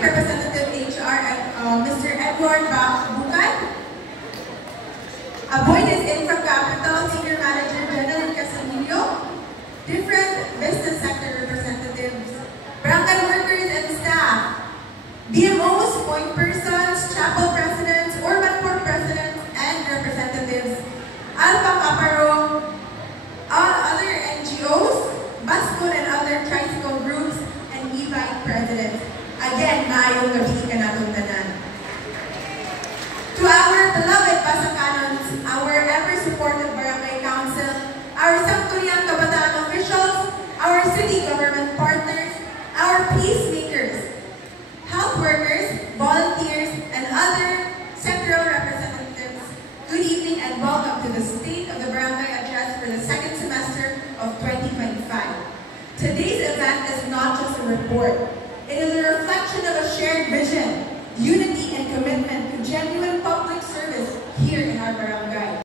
District Representative HR Mr. Edward Bukan. Appointed Infra Capital Senior Manager General Casimiro. Different business sector representatives, barangay workers and staff, BMOs, point persons, chapel presidents, urban court presidents, and representatives, Alpha Kappa Rho, all other NGOs, Baskon and other tricycle groups, and e-bike presidents. Again, maayong gabi ka natong tanan. To our beloved Basakanons, our ever-supportive barangay council, our Sangguniang Kabataan officials, our city government partners, our peacemakers, health workers, volunteers, and other sectoral representatives, good evening and welcome to the State of the Barangay Address for the second semester of 2025. Today's event is not just a report. It is a reflection of a shared vision, unity, and commitment to genuine public service here in our barangay.